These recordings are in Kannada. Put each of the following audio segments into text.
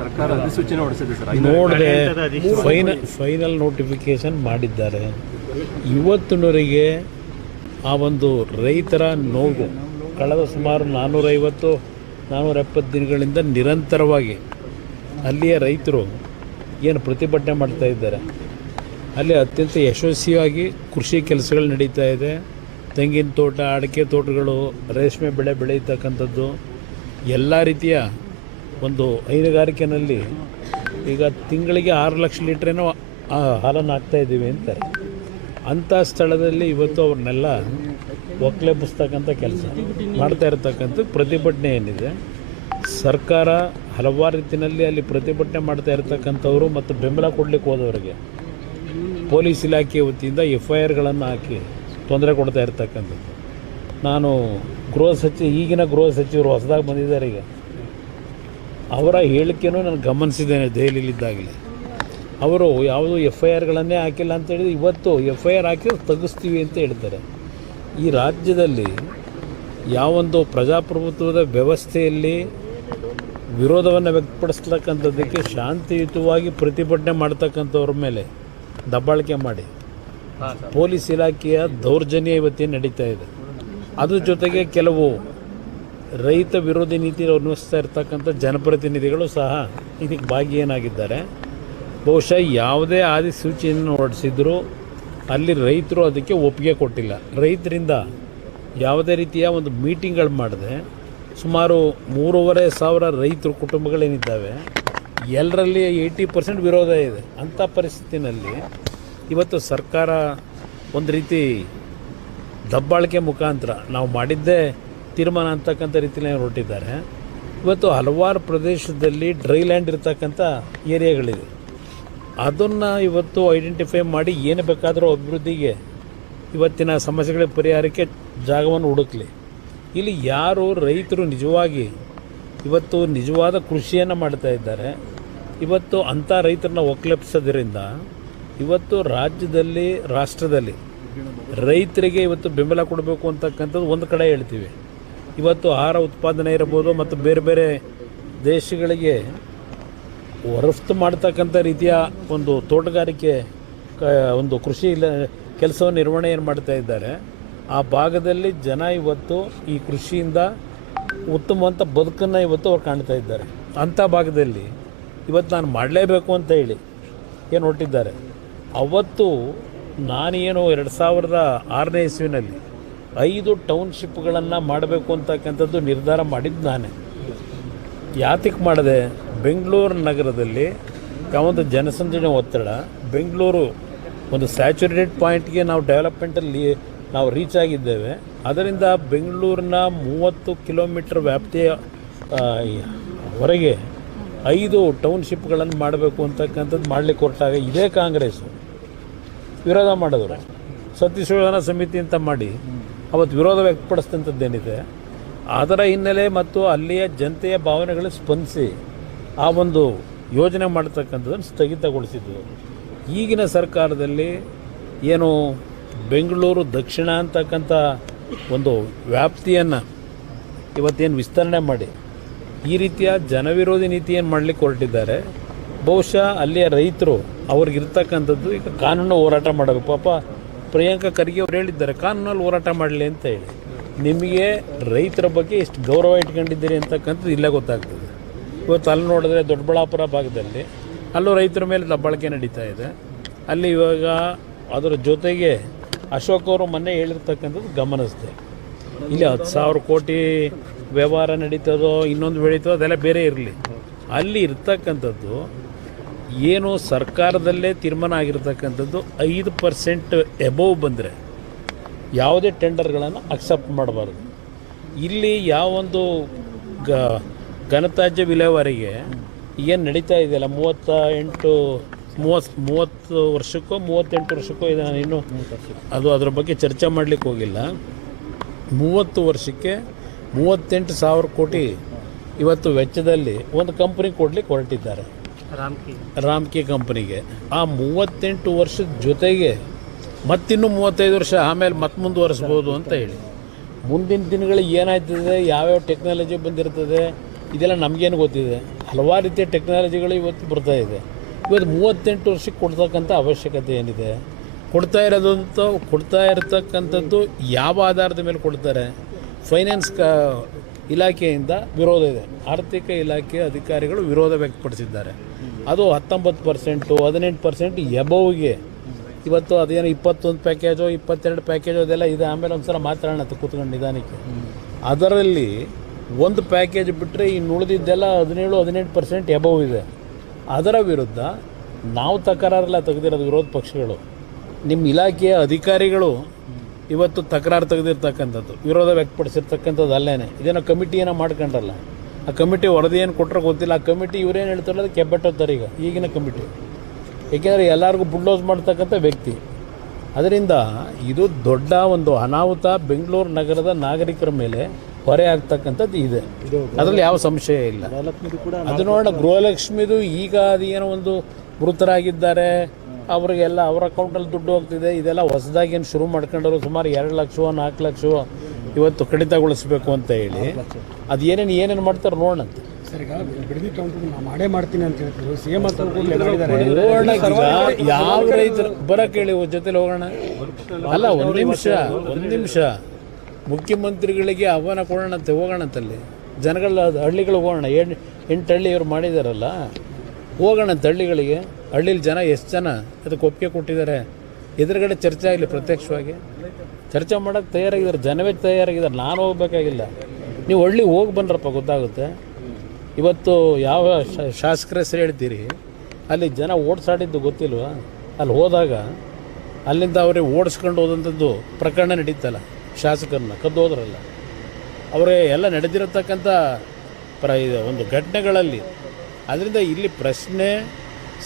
ಸರ್ಕಾರ ಅಧಿಸೂಚನೆ ಹೊರಡಿಸಿದೆ ಸರ್. ನೋಡಿದೆ, ಫೈನಲ್ ನೋಟಿಫಿಕೇಶನ್ ಮಾಡಿದ್ದಾರೆ. ಇವತ್ತಿನವರೆಗೆ ಆ ಒಂದು ರೈತರ ನೋವು ಕಳೆದ ಸುಮಾರು 450-470 ದಿನಗಳಿಂದ ನಿರಂತರವಾಗಿ ಅಲ್ಲಿಯ ರೈತರು ಏನು ಪ್ರತಿಭಟನೆ ಮಾಡ್ತಾ ಇದ್ದಾರೆ. ಅಲ್ಲಿ ಅತ್ಯಂತ ಯಶಸ್ವಿಯಾಗಿ ಕೃಷಿ ಕೆಲಸಗಳು ನಡೀತಾ ಇದೆ. ತೆಂಗಿನ ತೋಟ, ಅಡಿಕೆ ತೋಟಗಳು, ರೇಷ್ಮೆ ಬೆಳೆ ಬೆಳೀತಕ್ಕಂಥದ್ದು, ಎಲ್ಲ ರೀತಿಯ ಒಂದು ಹೈನುಗಾರಿಕೆಯಲ್ಲಿ ಈಗ ತಿಂಗಳಿಗೆ 6 ಲಕ್ಷ ಲೀಟ್ರೇನೋ ಹಾಲನ್ನು ಹಾಕ್ತಾಯಿದ್ದೀವಿ ಅಂತಾರೆ. ಅಂಥ ಸ್ಥಳದಲ್ಲಿ ಇವತ್ತು ಅವ್ರನ್ನೆಲ್ಲ ಒಕ್ಕಲೆಬ್ಬಿಸ್ತಕ್ಕಂಥ ಕೆಲಸ ಮಾಡ್ತಾ ಇರತಕ್ಕಂಥ ಪ್ರತಿಭಟನೆ ಏನಿದೆ, ಸರ್ಕಾರ ಹಲವಾರು ರೀತಿಯಲ್ಲಿ ಅಲ್ಲಿ ಪ್ರತಿಭಟನೆ ಮಾಡ್ತಾ ಇರತಕ್ಕಂಥವ್ರು ಮತ್ತು ಬೆಂಬಲ ಕೊಡಲಿಕ್ಕೆ ಹೋದವರಿಗೆ ಪೊಲೀಸ್ ಇಲಾಖೆ ವತಿಯಿಂದ FIRಗಳನ್ನು ಹಾಕಿ ತೊಂದರೆ ಕೊಡ್ತಾ ಇರ್ತಕ್ಕಂಥದ್ದು. ನಾನು ಈಗಿನ ಗೃಹ ಸಚಿವರು ಹೊಸದಾಗಿ ಬಂದಿದ್ದಾರೆ, ಈಗ ಅವರ ಹೇಳಿಕೆನೂ ನಾನು ಗಮನಿಸಿದ್ದೇನೆ ದೆಹಲಿಯಲ್ಲಿದ್ದಾಗಲೇ. ಅವರು ಯಾವುದೂ FIRಗಳನ್ನೇ ಹಾಕಿಲ್ಲ ಅಂತೇಳಿದ್ರೆ ಇವತ್ತು FIR ಹಾಕಿದ್ರೆ ತೆಗೆಸ್ತೀವಿ ಅಂತ ಹೇಳ್ತಾರೆ. ಈ ರಾಜ್ಯದಲ್ಲಿ ಯಾವೊಂದು ಪ್ರಜಾಪ್ರಭುತ್ವದ ವ್ಯವಸ್ಥೆಯಲ್ಲಿ ವಿರೋಧವನ್ನು ವ್ಯಕ್ತಪಡಿಸ್ತಕ್ಕಂಥದ್ದಕ್ಕೆ ಶಾಂತಿಯುತವಾಗಿ ಪ್ರತಿಭಟನೆ ಮಾಡ್ತಕ್ಕಂಥವ್ರ ಮೇಲೆ ದಬ್ಬಾಳಿಕೆ ಮಾಡಿ ಪೊಲೀಸ್ ಇಲಾಖೆಯ ದೌರ್ಜನ್ಯ ಇವತ್ತೇನು ನಡೀತಾ ಇದೆ. ಅದ್ರ ಜೊತೆಗೆ ಕೆಲವು ರೈತ ವಿರೋಧಿ ನೀತಿ ಅನುಸರಿಸ್ತಾ ಇರ್ತಕ್ಕಂಥ ಜನಪ್ರತಿನಿಧಿಗಳು ಸಹ ಇದಕ್ಕೆ ಭಾಗಿಯಾಗಿದ್ದಾರೆ. ಬಹುಶಃ ಯಾವುದೇ ಅಧಿಸೂಚನೆಯನ್ನು ಹೊರಡಿಸಿದ್ರು ಅಲ್ಲಿ ರೈತರು ಅದಕ್ಕೆ ಒಪ್ಪಿಗೆ ಕೊಟ್ಟಿಲ್ಲ. ರೈತರಿಂದ ಯಾವುದೇ ರೀತಿಯ ಒಂದು ಮೀಟಿಂಗ್ಗಳು ಮಾಡದೆ ಸುಮಾರು 3,500 ರೈತರು ಕುಟುಂಬಗಳೇನಿದ್ದಾವೆ ಎಲ್ಲರಲ್ಲಿ 80% ವಿರೋಧ ಇದೆ. ಅಂಥ ಪರಿಸ್ಥಿತಿನಲ್ಲಿ ಇವತ್ತು ಸರ್ಕಾರ ಒಂದು ರೀತಿ ದಬ್ಬಾಳಿಕೆ ಮುಖಾಂತರ ನಾವು ಮಾಡಿದ್ದೇ ತೀರ್ಮಾನ ಅಂತಕ್ಕಂಥ ರೀತಿಯಲ್ಲಿ ಹೊರಟಿದ್ದಾರೆ. ಇವತ್ತು ಹಲವಾರು ಪ್ರದೇಶದಲ್ಲಿ ಡ್ರೈ ಲ್ಯಾಂಡ್ ಇರ್ತಕ್ಕಂಥ ಏರಿಯಾಗಳಿದೆ. ಅದನ್ನು ಇವತ್ತು ಐಡೆಂಟಿಫೈ ಮಾಡಿ ಏನು ಬೇಕಾದರೂ ಅಭಿವೃದ್ಧಿಗೆ ಇವತ್ತಿನ ಸಮಸ್ಯೆಗಳ ಪರಿಹಾರಕ್ಕೆ ಜಾಗವನ್ನು ಹುಡುಕಲಿ. ಇಲ್ಲಿ ಯಾರು ರೈತರು ನಿಜವಾಗಿ ಇವತ್ತು ನಿಜವಾದ ಕೃಷಿಯನ್ನು ಮಾಡ್ತಾ ಇದ್ದಾರೆ, ಇವತ್ತು ಅಂಥ ರೈತರನ್ನ ಒಕ್ಕಲೆಬ್ಸೋದ್ರಿಂದ ಇವತ್ತು ರಾಜ್ಯದಲ್ಲಿ, ರಾಷ್ಟ್ರದಲ್ಲಿ ರೈತರಿಗೆ ಇವತ್ತು ಬೆಂಬಲ ಕೊಡಬೇಕು ಅಂತಕ್ಕಂಥದ್ದು ಒಂದು ಕಡೆ ಹೇಳ್ತೀವಿ. ಇವತ್ತು ಆಹಾರ ಉತ್ಪಾದನೆ ಇರ್ಬೋದು ಮತ್ತು ಬೇರೆ ಬೇರೆ ದೇಶಗಳಿಗೆ ರಫ್ತು ಮಾಡ್ತಕ್ಕಂಥ ರೀತಿಯ ಒಂದು ತೋಟಗಾರಿಕೆ ಒಂದು ಕೃಷಿ ಕೆಲಸವನ್ನು ನಿರ್ವಹಣೆ ಏನು ಮಾಡ್ತಾ ಇದ್ದಾರೆ, ಆ ಭಾಗದಲ್ಲಿ ಜನ ಇವತ್ತು ಈ ಕೃಷಿಯಿಂದ ಉತ್ತಮವಂತ ಬದುಕನ್ನು ಇವತ್ತು ಅವ್ರು ಕಾಣ್ತಾ ಇದ್ದಾರೆ. ಅಂಥ ಭಾಗದಲ್ಲಿ ಇವತ್ತು ನಾನು ಮಾಡಲೇಬೇಕು ಅಂತ ಹೇಳಿ ಏನು ಹೊರಟಿದ್ದಾರೆ. ಅವತ್ತು ನಾನೇನು 2006ನೇ ಇಸ್ವಿನಲ್ಲಿ 5 ಟೌನ್ಶಿಪ್ಗಳನ್ನು ಮಾಡಬೇಕು ಅಂತಕ್ಕಂಥದ್ದು ನಿರ್ಧಾರ ಮಾಡಿದ್ದು ನಾನೇ. ಯಾತಕ್ಕೆ ಮಾಡಿದೆ? ಬೆಂಗಳೂರು ನಗರದಲ್ಲಿ ಯಾವೊಂದು ಜನಸಂದಣಿ ಒತ್ತಡ, ಬೆಂಗಳೂರು ಒಂದು ಸ್ಯಾಚುರೇಟೆಡ್ ಪಾಯಿಂಟ್ಗೆ ನಾವು ಡೆವಲಪ್ಮೆಂಟಲ್ಲಿ ನಾವು ರೀಚ್ ಆಗಿದ್ದೇವೆ. ಅದರಿಂದ ಬೆಂಗಳೂರಿನ 30 ಕಿಲೋಮೀಟರ್ ವ್ಯಾಪ್ತಿಯ ಹೊರಗೆ 5 ಟೌನ್ಶಿಪ್ಗಳನ್ನು ಮಾಡಬೇಕು ಅಂತಕ್ಕಂಥದ್ದು ಮಾಡಲಿಕ್ಕೆ ಹೊರಟಾಗ ಇದೇ ಕಾಂಗ್ರೆಸ್ಸು ವಿರೋಧ ಮಾಡಿದ್ರು. ಸತ್ಯಶೋಧನಾ ಸಮಿತಿ ಅಂತ ಮಾಡಿ ಅವತ್ತು ವಿರೋಧ ವ್ಯಕ್ತಪಡಿಸಿದಂಥದ್ದೇನಿದೆ ಅದರ ಹಿನ್ನೆಲೆ ಮತ್ತು ಅಲ್ಲಿಯ ಜನತೆಯ ಭಾವನೆಗಳಿಗೆ ಸ್ಪಂದಿಸಿ ಆ ಒಂದು ಯೋಜನೆ ಮಾಡ್ತಕ್ಕಂಥದ್ದನ್ನು ಸ್ಥಗಿತಗೊಳಿಸಿದ್ದು. ಈಗಿನ ಸರ್ಕಾರದಲ್ಲಿ ಏನು ಬೆಂಗಳೂರು ದಕ್ಷಿಣ ಅಂತಕ್ಕಂಥ ಒಂದು ವ್ಯಾಪ್ತಿಯನ್ನು ಇವತ್ತೇನು ವಿಸ್ತರಣೆ ಮಾಡಿ ಈ ರೀತಿಯ ಜನವಿರೋಧಿ ನೀತಿಯನ್ನು ಮಾಡಲಿಕ್ಕೆ ಹೊರಟಿದ್ದಾರೆ. ಬಹುಶಃ ಅಲ್ಲಿಯ ರೈತರು ಅವ್ರಿಗಿರ್ತಕ್ಕಂಥದ್ದು ಈಗ ಕಾನೂನು ಹೋರಾಟ ಮಾಡಬೇಕು. ಪಾಪ ಪ್ರಿಯಾಂಕಾ ಖರ್ಗೆ ಅವರು ಹೇಳಿದ್ದಾರೆ ಕಾನೂನಲ್ಲಿ ಹೋರಾಟ ಮಾಡಲಿ ಅಂತ ಹೇಳಿ. ನಿಮಗೆ ರೈತರ ಬಗ್ಗೆ ಎಷ್ಟು ಗೌರವ ಇಟ್ಕೊಂಡಿದ್ದೀರಿ ಅಂತಕ್ಕಂಥದ್ದು ಇಲ್ಲೇ ಗೊತ್ತಾಗ್ತದೆ. ಇವತ್ತು ಅಲ್ಲಿ ನೋಡಿದ್ರೆ ದೊಡ್ಡಬಳ್ಳಾಪುರ ಭಾಗದಲ್ಲಿ ಅಲ್ಲೂ ರೈತರ ಮೇಲೆ ದಬ್ಬಾಳಿಕೆ ನಡೀತಾ ಇದೆ. ಅಲ್ಲಿ ಇವಾಗ ಅದರ ಜೊತೆಗೆ ಅಶೋಕ್ ಅವರು ಮೊನ್ನೆ ಹೇಳಿರ್ತಕ್ಕಂಥದ್ದು ಗಮನಿಸಿದೆ. ಇಲ್ಲಿ 10,000 ಕೋಟಿ ವ್ಯವಹಾರ ನಡೀತದೋ ಇನ್ನೊಂದು ಬೆಳೀತದೋ ಅದೆಲ್ಲ ಬೇರೆ ಇರಲಿ. ಅಲ್ಲಿ ಇರ್ತಕ್ಕಂಥದ್ದು ಏನು ಸರ್ಕಾರದಲ್ಲೇ ತೀರ್ಮಾನ ಆಗಿರ್ತಕ್ಕಂಥದ್ದು 5% ಎಬೋವ್ ಬಂದರೆ ಯಾವುದೇ ಟೆಂಡರ್ಗಳನ್ನು ಅಕ್ಸೆಪ್ಟ್ ಮಾಡಬಾರ್ದು. ಇಲ್ಲಿ ಯಾವೊಂದು ಘನತ್ಯಾಜ್ಯ ವಿಲೇವಾರಿಗೆ ಏನು ನಡೀತಾ ಇದೆಯಲ್ಲ 30 ವರ್ಷಕ್ಕೋ 38 ವರ್ಷಕ್ಕೋ ಇದೆ, ನಾನು ಇನ್ನೂ ಅದ್ರ ಬಗ್ಗೆ ಚರ್ಚೆ ಮಾಡಲಿಕ್ಕೆ ಹೋಗಿಲ್ಲ. 30 ವರ್ಷಕ್ಕೆ 38,000 ಕೋಟಿ ಇವತ್ತು ವೆಚ್ಚದಲ್ಲಿ ಒಂದು ಕಂಪ್ನಿ ಕೊಡಲಿಕ್ಕೆ ಹೊರಟಿದ್ದಾರೆ, ರಾಮ್ಕಿ ಕಂಪ್ನಿಗೆ. ಆ 38 ವರ್ಷದ ಜೊತೆಗೆ ಮತ್ತಿನ್ನೂ 35 ವರ್ಷ ಆಮೇಲೆ ಮತ್ತೆ ಮುಂದುವರಿಸ್ಬೋದು ಅಂತ ಹೇಳಿ. ಮುಂದಿನ ದಿನಗಳಿಗೆ ಏನಾಯ್ತದೆ, ಯಾವ್ಯಾವ ಟೆಕ್ನಾಲಜಿ ಬಂದಿರ್ತದೆ, ಇದೆಲ್ಲ ನಮಗೇನು ಗೊತ್ತಿದೆ. ಹಲವಾರು ರೀತಿಯ ಟೆಕ್ನಾಲಜಿಗಳು ಇವತ್ತು ಬರ್ತಾ ಇದೆ. ಇವತ್ತು 38 ವರ್ಷಕ್ಕೆ ಕೊಡ್ತಕ್ಕಂಥ ಅವಶ್ಯಕತೆ ಏನಿದೆ? ಕೊಡ್ತಾ ಇರತಕ್ಕಂಥದ್ದು ಯಾವ ಆಧಾರದ ಮೇಲೆ ಕೊಡ್ತಾರೆ? ಫೈನಾನ್ಸ್ ಇಲಾಖೆಯಿಂದ ವಿರೋಧ ಇದೆ. ಆರ್ಥಿಕ ಇಲಾಖೆ ಅಧಿಕಾರಿಗಳು ವಿರೋಧ ವ್ಯಕ್ತಪಡಿಸಿದ್ದಾರೆ. ಅದು 19%, 18% ಎಬೋವ್ಗೆ. ಇವತ್ತು ಅದೇನೋ 21 ಪ್ಯಾಕೇಜೋ 22 ಪ್ಯಾಕೇಜೋ ಅದೆಲ್ಲ ಇದೆ. ಆಮೇಲೆ ಒಂದು ಸಲ ಮಾತಾಡೋಣ ಕೂತ್ಕೊಂಡು ನಿಧಾನಕ್ಕೆ. ಅದರಲ್ಲಿ ಒಂದು ಪ್ಯಾಕೇಜ್ ಬಿಟ್ಟರೆ ಇನ್ನು ಉಳಿದಿದ್ದೆಲ್ಲ 17-18% ಎಬೋವ್ ಇದೆ. ಅದರ ವಿರುದ್ಧ ನಾವು ತಕರಾರೆಲ್ಲ ತೆಗೆದಿರೋದು ವಿರೋಧ ಪಕ್ಷಗಳು, ನಿಮ್ಮ ಇಲಾಖೆಯ ಅಧಿಕಾರಿಗಳು ಇವತ್ತು ತಕರಾರು ತೆಗೆದಿರ್ತಕ್ಕಂಥದ್ದು, ವಿರೋಧ ವ್ಯಕ್ತಪಡಿಸಿರ್ತಕ್ಕಂಥದ್ದು ಅಲ್ಲೇನೆ. ಇದೇನೋ ಕಮಿಟಿಯನ್ನು ಮಾಡ್ಕೊಂಡ್ರಲ್ಲ, ಆ ಕಮಿಟಿ ವರದಿ ಏನು ಕೊಟ್ಟರೆ ಗೊತ್ತಿಲ್ಲ. ಆ ಕಮಿಟಿ ಇವರೇನು ಹೇಳ್ತಾರಲ್ಲ ಅದು ಕೆಬ್ಬೆಟ್ಟೋಗ್ತಾರೆ ಈಗಿನ ಕಮಿಟಿ. ಏಕೆಂದರೆ ಎಲ್ಲರಿಗೂ ಬುಲ್ಡೋಸ್ ಮಾಡ್ತಕ್ಕಂಥ ವ್ಯಕ್ತಿ. ಅದರಿಂದ ಇದು ದೊಡ್ಡ ಒಂದು ಅನಾಹುತ ಬೆಂಗಳೂರು ನಗರದ ನಾಗರಿಕರ ಮೇಲೆ ಹೊರೆ ಆಗ್ತಕ್ಕಂಥದ್ದು ಇದೆ. ಅದರಲ್ಲಿ ಯಾವ ಸಂಶಯ ಇಲ್ಲ. ಅದು ನೋಡೋಣ, ಗೃಹಲಕ್ಷ್ಮಿದು ಈಗ ಅದೇನೋ ಒಂದು ಮೃತರಾಗಿದ್ದಾರೆ, ಅವರಿಗೆಲ್ಲ ಅವ್ರ ಅಕೌಂಟಲ್ಲಿ ದುಡ್ಡು ಹೋಗ್ತಿದೆ. ಇದೆಲ್ಲ ಹೊಸದಾಗಿ ಏನು ಶುರು ಮಾಡ್ಕೊಂಡವರು ಸುಮಾರು 2 ಲಕ್ಷ 4 ಲಕ್ಷ ಇವತ್ತು ಕಡಿತಗೊಳಿಸ್ಬೇಕು ಅಂತ ಹೇಳಿ ಅದು ಏನೇನು ಮಾಡ್ತಾರೆ ನೋಡೋಣ. ಮಾಡ್ತೀನಿ ಅಂತ ಹೇಳ್ತಿದ್ರು ಸಿಎಂ ಅಂತ ಯಾವ ರೈತರು ಬರಕ್ಕೆ ಹೇಳಿ ಜೊತೆಲಿ ಹೋಗೋಣ. ಅಲ್ಲ, ಒಂದು ನಿಮಿಷ ಮುಖ್ಯಮಂತ್ರಿಗಳಿಗೆ ಆಹ್ವಾನ ಕೊಡೋಣಂತೆ, ಹೋಗೋಣಂತಲ್ಲಿ ಜನಗಳ ಹಳ್ಳಿಗಳಿಗೆ ಹೋಗೋಣ. 8 ಹಳ್ಳಿ ಇವ್ರು ಮಾಡಿದಾರಲ್ಲ, ಹೋಗೋಣಂತೆ ಹಳ್ಳಿಗಳಿಗೆ. ಹಳ್ಳಿಲಿ ಜನ ಎಷ್ಟು ಜನ ಅದಕ್ಕೆ ಒಪ್ಪಿಗೆ ಕೊಟ್ಟಿದ್ದಾರೆ? ಎದುರುಗಡೆ ಚರ್ಚೆ ಆಗಲಿ, ಪ್ರತ್ಯಕ್ಷವಾಗಿ ಚರ್ಚೆ ಮಾಡೋಕ್ಕೆ ತಯಾರಾಗಿದ್ದಾರೆ. ಜನವೇ ತಯಾರಾಗಿದ್ದಾರೆ. ನಾನು ಹೋಗ್ಬೇಕಾಗಿಲ್ಲ, ನೀವು ಹಳ್ಳಿ ಹೋಗಿ ಬಂದ್ರಪ್ಪ, ಗೊತ್ತಾಗುತ್ತೆ. ಇವತ್ತು ಯಾವ ಶಾಸಕರ ಹೆಸರು ಹೇಳ್ತೀರಿ, ಅಲ್ಲಿ ಜನ ಓಡಿಸಾಡಿದ್ದು ಗೊತ್ತಿಲ್ವ? ಅಲ್ಲಿ ಹೋದಾಗ ಅಲ್ಲಿಂದ ಅವ್ರಿಗೆ ಓಡಿಸ್ಕೊಂಡು ಹೋದಂಥದ್ದು ಪ್ರಕರಣ ನಡೀತಲ್ಲ, ಶಾಸಕರನ್ನ ಕದ್ದು ಹೋದ್ರಲ್ಲ, ಅವರೇ ಎಲ್ಲ ನಡೆದಿರತಕ್ಕಂಥ ಒಂದು ಘಟನೆಗಳಲ್ಲಿ. ಅದರಿಂದ ಇಲ್ಲಿ ಪ್ರಶ್ನೆ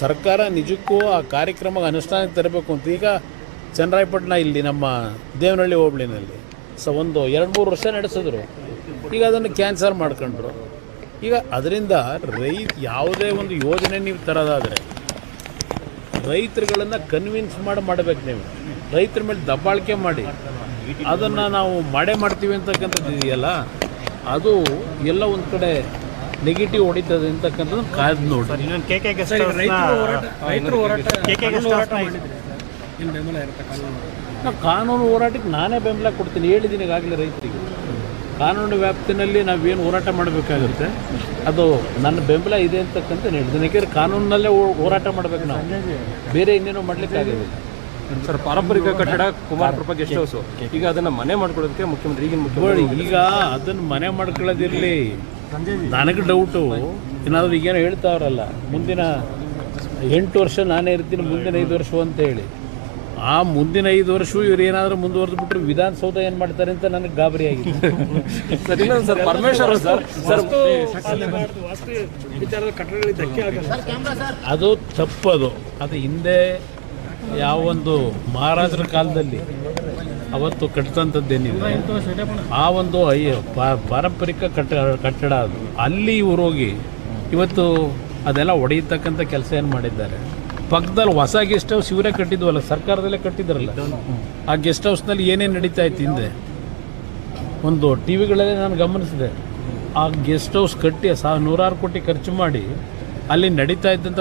ಸರ್ಕಾರ ನಿಜಕ್ಕೂ ಆ ಕಾರ್ಯಕ್ರಮಕ್ಕೆ ಅನುಷ್ಠಾನಕ್ಕೆ ತರಬೇಕು ಅಂತ. ಈಗ ಚನ್ನರಾಯಪಟ್ಟಣ ಇಲ್ಲಿ ನಮ್ಮ ದೇವನಹಳ್ಳಿ ಹೋಬಳಿನಲ್ಲಿ ಒಂದು 2-3 ವರ್ಷ ನಡೆಸಿದ್ರು. ಈಗ ಅದನ್ನು ಕ್ಯಾನ್ಸಲ್ ಮಾಡ್ಕೊಂಡ್ರು. ಈಗ ಅದರಿಂದ ಯಾವುದೇ ಒಂದು ಯೋಜನೆ ನೀವು ತರೋದಾದರೆ ರೈತರುಗಳನ್ನು ಕನ್ವಿನ್ಸ್ ಮಾಡಬೇಕು. ನೀವು ರೈತರ ಮೇಲೆ ದಬ್ಬಾಳಿಕೆ ಮಾಡಿ ಅದನ್ನು ನಾವು ಮಾಡ್ತೀವಿ ಅಂತಕ್ಕಂಥದ್ದು ಇದೆಯಲ್ಲ, ಅದು ಎಲ್ಲ ಒಂದು ಕಡೆ ನೆಗೆಟಿವ್ ಹೊಡಿತದೆ ಅಂತಕ್ಕಂಥದ್ದು ಕಾಯ್ದು ನೋಡಿ. ಕಾನೂನು ಹೋರಾಟಕ್ಕೆ ನಾನೇ ಬೆಂಬಲ ಕೊಡ್ತೀನಿ, ಹೇಳಿದ್ದೀನಿ ಈಗಾಗಲೇ. ರೈತರಿಗೆ ಕಾನೂನು ವ್ಯಾಪ್ತಿನಲ್ಲಿ ನಾವೇನು ಹೋರಾಟ ಮಾಡಬೇಕಾಗುತ್ತೆ ಅದು ನನ್ನ ಬೆಂಬಲ ಇದೆ ಅಂತಕ್ಕಂಥ ಹೇಳಿದ್ದೀನಿ. ಯಾಕೆಂದರೆ ಕಾನೂನಿನಲ್ಲೇ ಹೋರಾಟ ಮಾಡಬೇಕು ನಾವು, ಬೇರೆ ಇನ್ನೇನೋ ಮಾಡಲಿಕ್ಕಾಗೋದಿಲ್ಲ. ಸರ್, ಪಾರಂಪರಿಕ ಕಟ್ಟಡ ಕುಮಾರಕೃಪಾ ಗೆಸ್ಟ್ ಹೌಸು, ಈಗ ಅದನ್ನು ಮನೆ ಮಾಡ್ಕೊಳ್ಳೋದಕ್ಕೆ ಈಗಿನ ಮುಖ್ಯಮಂತ್ರಿ ಈಗ ಅದನ್ನು ಮನೆ ಮಾಡ್ಕೊಳ್ಳೋದಿರಲಿ. ನನಗೆ ಡೌಟು, ಏನಾದರೂ ಈಗೇನೋ ಹೇಳ್ತಾವ್ರಲ್ಲ, ಮುಂದಿನ 8 ವರ್ಷ ನಾನೇ ಇರ್ತೀನಿ, ಮುಂದಿನ 5 ವರ್ಷ ಅಂತ ಹೇಳಿ. ಆ ಮುಂದಿನ 5 ವರ್ಷ ಇವ್ರು ಏನಾದರೂ ಮುಂದುವರೆದ್ಬಿಟ್ರೆ ವಿಧಾನಸೌಧ ಏನು ಮಾಡ್ತಾರೆ ಅಂತ ನನಗೆ ಗಾಬರಿ ಆಗಿದೆ. ಸರ್, ಪರಮೇಶ್ವರ್ ಅದು ತಪ್ಪದು. ಅದು ಹಿಂದೆ ಯಾವೊಂದು ಮಹಾರಾಜರ ಕಾಲದಲ್ಲಿ ಅವತ್ತು ಕಟ್ಟಿದಂಥದ್ದೇನಿದೆ, ಆ ಒಂದು ಪಾರಂಪರಿಕ ಕಟ್ಟಡ ಅದು. ಅಲ್ಲಿ ಇವ್ರು ಹೋಗಿ ಇವತ್ತು ಅದೆಲ್ಲ ಹೊಡೆಯತಕ್ಕಂಥ ಕೆಲಸ ಏನು ಮಾಡಿದ್ದಾರೆ. ಪಕ್ಕದಲ್ಲಿ ಹೊಸ ಗೆಸ್ಟ್ ಹೌಸ್ ಇವರೇ ಕಟ್ಟಿದ್ವಲ್ಲ, ಸರ್ಕಾರದಲ್ಲೇ ಕಟ್ಟಿದ್ರಲ್ಲ. ಆ ಗೆಸ್ಟ್ ಹೌಸ್ನಲ್ಲಿ ಏನೇನು ನಡೀತಾ ಇತ್ತು ಹಿಂದೆ, ಒಂದು ಟಿ ವಿಗಳಲ್ಲೇ ನಾನು ಗಮನಿಸಿದೆ. ಆ ಗೆಸ್ಟ್ ಹೌಸ್ ಕಟ್ಟಿ 100 ಕೋಟಿ ಖರ್ಚು ಮಾಡಿ ಅಲ್ಲಿ ನಡೀತಾ ಇದ್ದಂಥ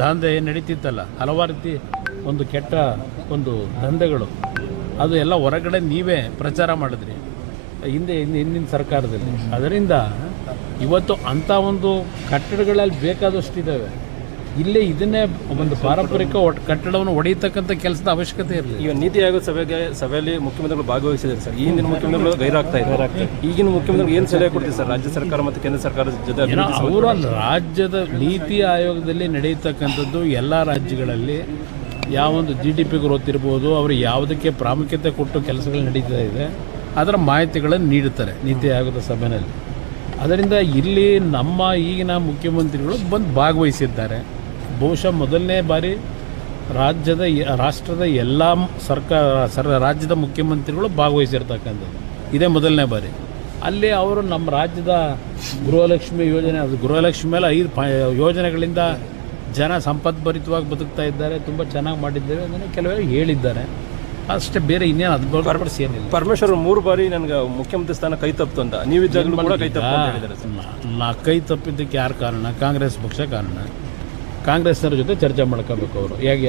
ದಾಂಧೆ ನಡೀತಿತ್ತಲ್ಲ, ಹಲವಾರು ರೀತಿ ಒಂದು ಕೆಟ್ಟ ಒಂದು ದಂಧೆಗಳು, ಅದು ಎಲ್ಲ ಹೊರಗಡೆ ನೀವೇ ಪ್ರಚಾರ ಮಾಡಿದ್ರಿ ಹಿಂದಿನ ಸರ್ಕಾರದಲ್ಲಿ. ಅದರಿಂದ ಇವತ್ತು ಅಂಥ ಒಂದು ಕಟ್ಟಡಗಳಲ್ಲಿ ಬೇಕಾದಷ್ಟಿದ್ದಾವೆ. ಇಲ್ಲೇ ಇದನ್ನೇ ಒಂದು ಪಾರಂಪರಿಕ ಕಟ್ಟಡವನ್ನು ಹೊಡೆಯತಕ್ಕಂಥ ಕೆಲಸದ ಅವಶ್ಯಕತೆ ಇರಲಿ. ಈಗ ನೀತಿ ಆಯೋಗ ಸಭೆಯಲ್ಲಿ ಮುಖ್ಯಮಂತ್ರಿಗಳು ಭಾಗವಹಿಸಿದ್ದಾರೆ ಸರ್. ಹಿಂದಿನ ಮುಖ್ಯಮಂತ್ರಿಗಳು ಗೈರಾಗ್ತಾ ಇದ್ದಾರೆ. ಈಗಿನ ಮುಖ್ಯಮಂತ್ರಿಗಳು ಏನು ಸಲಹೆ ಕೊಡ್ತೀವಿ ಸರ್ ರಾಜ್ಯ ಸರ್ಕಾರ ಮತ್ತು ಕೇಂದ್ರ ಸರ್ಕಾರದ ಜೊತೆ? ಅವರ ರಾಜ್ಯದ ನೀತಿ ಆಯೋಗದಲ್ಲಿ ನಡೆಯತಕ್ಕಂಥದ್ದು ಎಲ್ಲ ರಾಜ್ಯಗಳಲ್ಲಿ ಯಾವೊಂದು GDP ಗ್ರೋತ್ ಇರ್ಬೋದು, ಅವರು ಯಾವುದಕ್ಕೆ ಪ್ರಾಮುಖ್ಯತೆ ಕೊಟ್ಟು ಕೆಲಸಗಳು ನಡೀತಾ ಇದೆ ಅದರ ಮಾಹಿತಿಗಳನ್ನು ನೀಡುತ್ತಾರೆ ನೀತಿ ಆಯೋಗದ ಸಭೆಯಲ್ಲಿ. ಅದರಿಂದ ಇಲ್ಲಿ ನಮ್ಮ ಈಗಿನ ಮುಖ್ಯಮಂತ್ರಿಗಳು ಬಂದು ಭಾಗವಹಿಸಿದ್ದಾರೆ. ಬಹುಶಃ ಮೊದಲನೇ ಬಾರಿ ರಾಷ್ಟ್ರದ ಎಲ್ಲ ರಾಜ್ಯದ ಮುಖ್ಯಮಂತ್ರಿಗಳು ಭಾಗವಹಿಸಿರ್ತಕ್ಕಂಥದ್ದು ಇದೇ ಮೊದಲನೇ ಬಾರಿ. ಅಲ್ಲಿ ಅವರು ನಮ್ಮ ರಾಜ್ಯದ ಗೃಹಲಕ್ಷ್ಮಿ ಯೋಜನೆ, ಅದು ಗೃಹಲಕ್ಷ್ಮಿ ಮೇಲೆ 5 ಯೋಜನೆಗಳಿಂದ ಜನ ಸಂಪದ್ಭರಿತವಾಗಿ ಬದುಕ್ತಾ ಇದ್ದಾರೆ, ತುಂಬ ಚೆನ್ನಾಗಿ ಮಾಡಿದ್ದೇವೆ ಅದನ್ನು ಕೆಲವರು ಹೇಳಿದ್ದಾರೆ. ಅಷ್ಟೇ, ಬೇರೆ ಇನ್ನೇನು ಅದು ಹೊರತುಪಡಿಸಿ ಏನಿಲ್ಲ. ಪರಮೇಶ್ವರ್ 3 ಬಾರಿ ನನಗೆ ಮುಖ್ಯಮಂತ್ರಿ ಸ್ಥಾನ ಕೈ ತಪ್ಪಿತು ಅಂತ, ನೀವಿದ್ದಾಗಲೂ ಕೂಡ ಕೈ ತಪ್ಪು ಅಂತ ಹೇಳಿದ್ದಾರೆ ಸರ್. ಕೈ ತಪ್ಪಿದ್ದಕ್ಕೆ ಯಾರು ಕಾರಣ? ಕಾಂಗ್ರೆಸ್ ಪಕ್ಷ ಕಾರಣ. ಕಾಂಗ್ರೆಸ್ನವ್ರ ಜೊತೆ ಚರ್ಚೆ ಮಾಡ್ಕೋಬೇಕು ಅವರು. ಹೇಗೆ